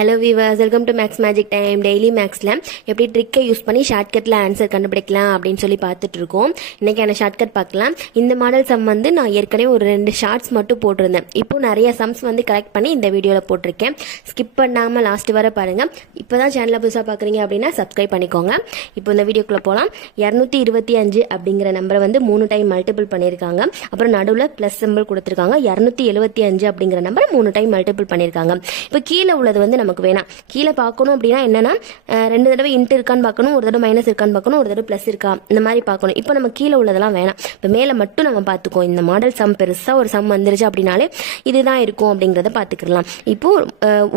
Hello viewers, welcome to maths magic time. Daily மேக்ஸில் எப்படி ட்ரிக்கை use பண்ணி ஷார்ட்கட்டில் ஆன்சர் கண்டுபிடிக்கலாம் அப்படின்னு சொல்லி பார்த்துட்டு இருக்கோம். இன்றைக்கான ஷார்ட்கட் பார்க்கலாம். இந்த மாடல் சம் வந்து நான் ஏற்கனவே ஒரு 2 ஷார்ட்ஸ் மட்டும் போட்டிருந்தேன். இப்போ நிறைய சம்ஸ் வந்து கலெக்ட் பண்ணி இந்த வீடியோவில் போட்டிருக்கேன். ஸ்கிப் பண்ணாமல் லாஸ்ட் வர பாருங்கள். இப்போ தான் சேனலை புதுசாக பார்க்குறீங்க அப்படின்னா சப்ஸ்கிரைப் பண்ணிக்கோங்க. இப்போ இந்த வீடியோக்குள்ளே போகலாம். 225 அப்படிங்கிற நம்பரை வந்து 3 டைம் மல்டிபிள் பண்ணியிருக்காங்க. அப்புறம் நடுவில் ப்ளஸ் சிம்பிள் கொடுத்துருக்காங்க. 275 அப்படிங்கிற நம்பரை 3 டைம் மல்டிபிள் பண்ணியிருக்காங்க. இப்போ கீழே உள்ளது வந்து நமக்கு வேணாம். கீழே பார்க்கணும் அப்படின்னா என்னன்னா 2 தடவை இன்ட்டு இருக்கான்னு பார்க்கணும், ஒரு தடவை மைனஸ் இருக்கான்னு பார்க்கணும், ஒரு தடவை பிளஸ் இருக்கா, இந்த மாதிரி பார்க்கணும். இப்போ நம்ம கீழே உள்ளதெல்லாம் வேணாம். இப்போ மேலே மட்டும் நம்ம பார்த்துக்கோ. இந்த மாடல் சம் பெருசா ஒரு சம் வந்துருச்சு அப்படின்னாலே இதுதான் இருக்கும் அப்படிங்கிறத பார்த்துக்கலாம். இப்போ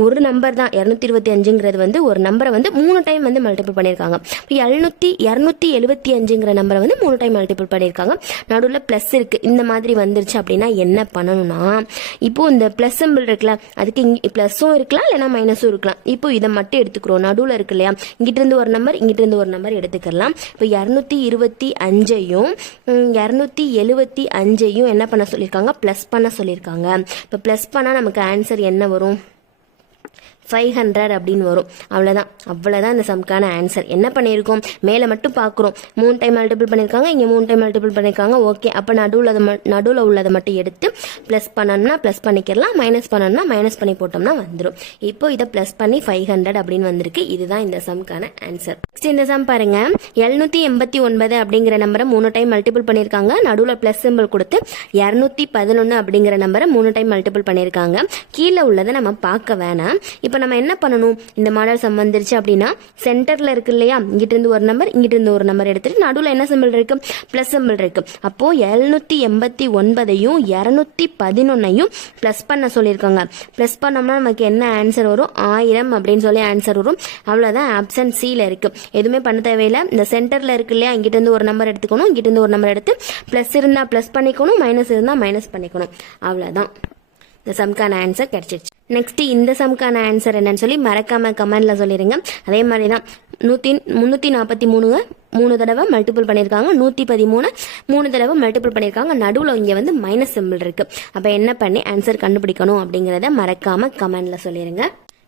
ஒரு நம்பர் தான் 225ங்கிறது வந்து ஒரு நம்பரை வந்து 3 டைம் வந்து மல்டிபிள் பண்ணியிருக்காங்க. இப்போ 275ங்கிற நம்பரை வந்து 3 டைம் மல்டிபிள் பண்ணியிருக்காங்க. நடுவில் பிளஸ் இருக்கு. இந்த மாதிரி வந்துருச்சு அப்படின்னா என்ன பண்ணணும்னா, இப்போ இந்த பிளஸ் சிம்பிள் இருக்குல்ல, அதுக்கு பிளஸும் இருக்கலாம் இல்லைன்னா மைனஸும் இருக்கலாம். இப்போ இதை மட்டும் எடுத்துக்கிறோம். நடுவில் இருக்கு இல்லையா, இங்கிட்ட இருந்து ஒரு நம்பர், இங்கிட்ட இருந்து ஒரு நம்பர் எடுத்துக்கலாம். இப்போ 225ஐயும் 275ஐயும் என்ன பண்ண சொல்லியிருக்காங்க, பிளஸ் பண்ண சொல்லியிருக்காங்க. இப்போ பிளஸ் பண்ணா நமக்கு ஆன்சர் என்ன வரும், 500 அப்படின்னு வரும். அவ்வளோதான் இந்த சம்க்கான ஆன்சர். என்ன பண்ணியிருக்கோம், மேலே மட்டும் பார்க்குறோம். 3 டைம் மல்டிபிள் பண்ணியிருக்காங்க, இங்கே 3 டைம் மல்டிபிள் பண்ணியிருக்காங்க. ஓகே, அப்போ நடுவில் உள்ளதை மட்டும் எடுத்து ப்ளஸ் பண்ணணும்னா ப்ளஸ் பண்ணிக்கலாம், மைனஸ் பண்ணணும்னா மைனஸ் பண்ணி போட்டோம்னா வந்துடும். இப்போ இதை ப்ளஸ் பண்ணி 500 அப்படின்னு வந்திருக்கு. இதுதான் இந்த சம்க்கான ஆன்சர். நெக்ஸ்ட் இந்த சம் பாருங்க. 789 அப்படிங்கிற நம்பரை 3 டைம் மல்டிபிள் பண்ணியிருக்காங்க. நடுவில் ப்ளஸ் சிம்பிள் கொடுத்து 211 அப்படிங்கிற நம்பரை 3 டைம் மல்டிபிள் பண்ணியிருக்காங்க. கீழே உள்ளதை நம்ம பார்க்க வேணாம். இப்போ நம்ம என்ன பண்ணணும், இந்த மாடல் சம் வந்துருச்சு அப்படின்னா சென்டர்ல இருக்கு இல்லையா, இங்கிட்ட இருந்து ஒரு நம்பர், இங்கிட்ட இருந்து ஒரு நம்பர் எடுத்துட்டு நடுவில் என்ன சிம்பிள் இருக்கு, பிளஸ் சிம்பிள் இருக்கு. அப்போ 789ஐயும் 211ஐயும் பிளஸ் பண்ண சொல்லியிருக்காங்க. பிளஸ் பண்ணோம்னா நமக்கு என்ன ஆன்சர் வரும், 1000 அப்படின்னு சொல்லி ஆன்சர் வரும். அவ்வளவுதான். ஆப்ஷன் சில இருக்கு. எதுவுமே பண்ண தேவையில்லை. இந்த சென்டர்ல இருக்கு இல்லையா, இங்கிட்ட இருந்து ஒரு நம்பர் எடுத்துக்கணும், இங்கிட்ட இருந்து ஒரு நம்பர் எடுத்து பிளஸ் இருந்தா பிளஸ் பண்ணிக்கணும், மைனஸ் இருந்தா மைனஸ் பண்ணிக்கணும். அவ்வளவுதான். இந்த சம்க்கான ஆன்சர் கிடைச்சிருச்சு. நெக்ஸ்ட் இந்த சம்க்கான ஆன்சர் என்னன்னு சொல்லி மறக்காம கமெண்ட்ல சொல்லிருங்க. அதே மாதிரி தான் 343 3 தடவை மல்டிபிள் பண்ணியிருக்காங்க. 113 3 தடவை மல்டிபிள் பண்ணியிருக்காங்க. நடுவில் இங்கே வந்து மைனஸ் சிம்பிள் இருக்கு. அப்போ என்ன பண்ணி ஆன்சர் கண்டுபிடிக்கணும் அப்படிங்கிறத மறக்காம கமெண்ட்ல சொல்லிருங்க.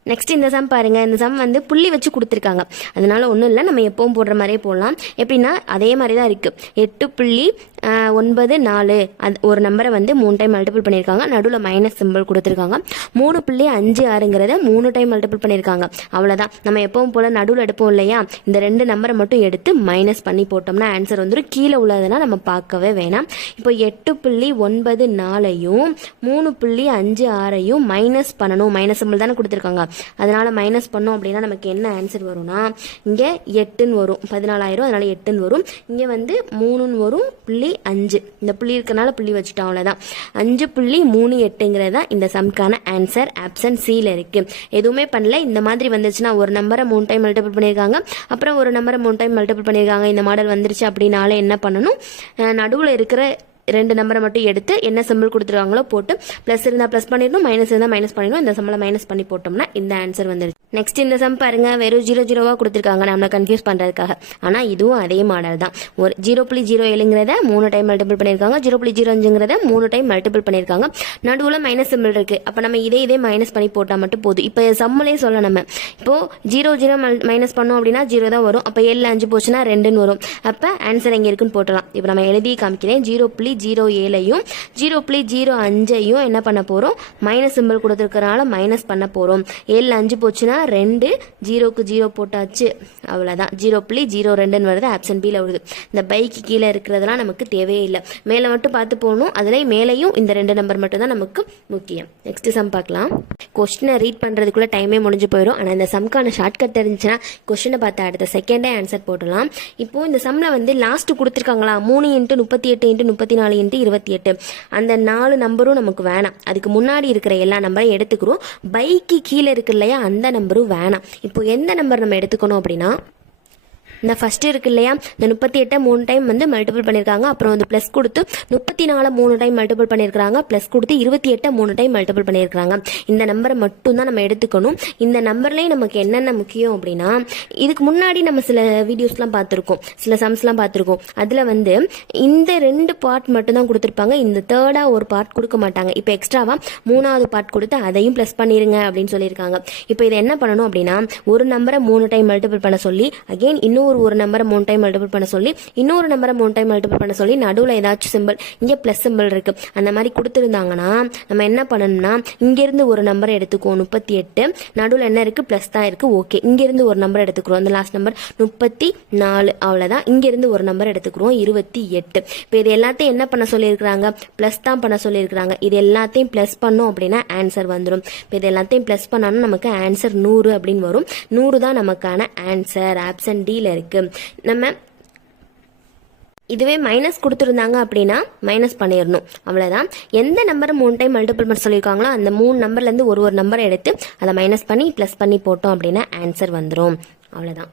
நெக்ஸ்ட் இந்த சம் பாருங்க. இந்த சம் வந்து புள்ளி வச்சு கொடுத்துருக்காங்க. அதனால ஒன்றும் இல்லை, நம்ம எப்பவும் போடுற மாதிரியே போடலாம். எப்படின்னா அதே மாதிரி தான் இருக்கு. 8.94 அது ஒரு நம்பரை வந்து 3 டைம் மல்டிபிள் பண்ணியிருக்காங்க. நடுவில் மைனஸ் சிம்பிள் கொடுத்துருக்காங்க. 3.56ங்கிறத 3 டைம் மல்டிபிள் பண்ணியிருக்காங்க. அவ்வளோதான். நம்ம எப்பவும் போல நடுவில் எடுப்போம் இல்லையா, இந்த 2 நம்பரை மட்டும் எடுத்து மைனஸ் பண்ணி போட்டோம்னா ஆன்சர் வந்துடும். கீழே உள்ளதுனா நம்ம பார்க்கவே வேணாம். இப்போ 8.94ஐயும் 3.56ஐயும் மைனஸ் பண்ணணும். மைனஸ் சிம்பிள் தானே கொடுத்துருக்காங்க, அதனால மைனஸ் பண்ணோம் அப்படின்னா நமக்கு என்ன ஆன்சர் வரும்னா, இங்க 8ன்னு வரும். 14,000, அதனால 8ன்னு வரும். இங்க வந்து 3ன்னு வரும். 5 இந்த புள்ளி இருக்கனால புள்ளி வச்சுட்டோம். அவ்வளவுதான். 5.38ங்கிறதா இந்த சம்க்கான ஆன்சர். ஆப்ஷன் சில இருக்கு. எதுவுமே பண்ணல. இந்த மாதிரி வந்துச்சுன்னா ஒரு நம்பரை 3 டைம் மல்டிபிள் பண்ணியிருக்காங்க, அப்புறம் ஒரு நம்பரை 3 டைம் மல்டிபிள் பண்ணியிருக்காங்க. இந்த மாடல் வந்துருச்சு அப்படின்னால என்ன பண்ணணும், நடுவில் இருக்கிற 2 நம்பரை மட்டும் எடுத்து என்ன சிம்பிள் கொடுத்துருக்காங்களோ போட்டு பிளஸ் இருந்தா பிளஸ் பண்ணிடணும், மைனஸ் இருந்தா மைனஸ் பண்ணிடணும். இந்த சம்பளம் மைனஸ் பண்ணி போட்டோம்னா இந்த ஆன்சர் வந்துருச்சு. நெக்ஸ்ட் இந்த சம் பாருங்க. வெறும் 0 கொடுத்துருக்காங்க நம்மளை கன்ஃபியூஸ் பண்றதுக்காக. ஆனா இதுவும் அதே மாடல் தான். ஒரு 0.07ங்கிறத 3 டைம் மல்டிபிள் பண்ணிருக்காங்க. 0.05ங்கிறத 3 டைம் மல்டிபிள் பண்ணிருக்காங்க. நடுவுல மைனஸ் சிம்பிள் இருக்கு. அப்ப நம்ம இதே மைனஸ் பண்ணி போட்டா மட்டும் போதும். இப்ப சம்மலே சொல்ல நம்ம இப்போ 0 மைனஸ் பண்ணோம் அப்படின்னா 0 தான் வரும். அப்ப 7 5 போச்சுன்னா 2ன்னு வரும். அப்ப ஆன்சர் எங்க இருக்குன்னு போட்டலாம். இப்ப நம்ம எழுதி காமிக்கிறேன். 0.07ஐயும் 0.05ஐயும் என்ன பண்ண போறோம், மைனஸ் சிம்பிள் கொடுத்துருக்கறனால மைனஸ் பண்ண போறோம். 7 5 போச்சுன்னா 2, 0க்கு 0 போட்டாச்சு. அவ்வளவுதான். 0.02ன்னு வருது. ஆப்ஷன் பில வருது. இந்த பைக்கு கீழே இருக்கிறதெல்லாம் நமக்கு தேவையே இல்லை. மேலே மட்டும் பார்த்து போகணும். அதுல மேலையும் இந்த 2 நம்பர் மட்டும் தான் நமக்கு முக்கியம். நெக்ஸ்ட் சம் பார்க்கலாம். கொஸ்டினை ரீட் பண்றதுக்குள்ள டைமே முடிஞ்சு போயிடும். ஆனா இந்த சம்க்கான ஷார்ட்கட் தெரிஞ்சுன்னா கொஸ்டினை பார்த்து அடுத்த செகண்டே ஆன்சர் போடலாம். இப்போ இந்த சம்ல வந்து லாஸ்ட் கொடுத்துருக்காங்களா, 3 × 38 × 34 × 28 அந்த 4 நம்பரும் நமக்கு வேணாம். அதுக்கு முன்னாடி இருக்கிற எல்லா நம்பரையும் எடுத்துக்கிறோம். பைக்கு கீழே இருக்கு இல்லையா, அந்த நம்பரும் வேணாம். இப்போ எந்த நம்பர் நம்ம எடுத்துக்கணும் அப்படின்னா இந்த ஃபர்ஸ்ட் இருக்கு இல்லையா, இந்த 38 3 டைம் வந்து மல்டிபிள் பண்ணியிருக்காங்க, அப்புறம் வந்து ப்ளஸ் கொடுத்து 34 3 டைம் மல்டிபிள் பண்ணியிருக்காங்க, ப்ளஸ் கொடுத்து 28 3 டைம் மல்டிபிள் பண்ணியிருக்காங்க. இந்த நம்பரை மட்டும் தான் நம்ம எடுத்துக்கணும். இந்த நம்பர்லேயே நமக்கு என்னென்ன முக்கியம் அப்படின்னா, இதுக்கு முன்னாடி நம்ம சில வீடியோஸ்லாம் பார்த்துருக்கோம், சில சம்ஸ்லாம் பார்த்துருக்கோம். அதில் வந்து இந்த 2 பார்ட் மட்டும் தான் கொடுத்துருப்பாங்க, இந்த தேர்டாக ஒரு பார்ட் கொடுக்க மாட்டாங்க. இப்போ எக்ஸ்ட்ராவாக 3வது பார்ட் கொடுத்து அதையும் ப்ளஸ் பண்ணிருங்க அப்படின்னு சொல்லியிருக்காங்க. இப்போ இதை என்ன பண்ணணும் அப்படின்னா, ஒரு நம்பரை 3 டைம் மல்டிபிள் பண்ண சொல்லி, அகெயின் ஒரு நம்பரை 3 டைம் மல்டிபிள் பண்ண சொல்லி, இன்னொரு நம்பரை 3 டைம் மல்டிபிள் பண்ண சொல்லி, நடுவில் ஏதாச்சும் சிம்பிள், இங்கே ப்ளஸ் சிம்பிள் இருக்கு, அந்த மாதிரி கொடுத்துருந்தாங்கன்னா நம்ம என்ன பண்ணணும்னா, இங்கிருந்து ஒரு நம்பரை எடுத்துக்குவோம் 38, நடுவில் என்ன இருக்கு, ப்ளஸ் தான் இருக்கு, ஓகே. இங்கிருந்து ஒரு நம்பர் எடுத்துக்கிறோம், அந்த லாஸ்ட் நம்பர் 34, அவ்வளோதான். இங்கிருந்து ஒரு நம்பர் எடுத்துக்கிறோம் 28. இப்போ இது எல்லாத்தையும் என்ன பண்ண சொல்லியிருக்கிறாங்க, ப்ளஸ் தான் பண்ண சொல்லியிருக்கிறாங்க. இது எல்லாத்தையும் ப்ளஸ் பண்ணோம் அப்படின்னா ஆன்சர் வந்துடும். இப்போ இது எல்லாத்தையும் ப்ளஸ் பண்ணாலும் நமக்கு ஆன்சர் 100 அப்படின்னு வரும். 100 தான் நமக்கான ஆன்சர். ஆப்ஷன் டியில் இருக்கு. நம்ம இதுவே மைனஸ் கொடுத்துருந்தாங்க அப்படின்னா மைனஸ் பண்ணிடணும், அவ்வளோதான். எந்த நம்பரை 3 டைம் மல்டிபிள் பண்ண சொல்லியிருக்காங்களோ அந்த 3 நம்பர்லேருந்து ஒரு நம்பரை எடுத்து அதை மைனஸ் பண்ணி ப்ளஸ் பண்ணி போட்டோம் அப்படின்னா ஆன்சர் வந்துடும், அவ்வளோதான்.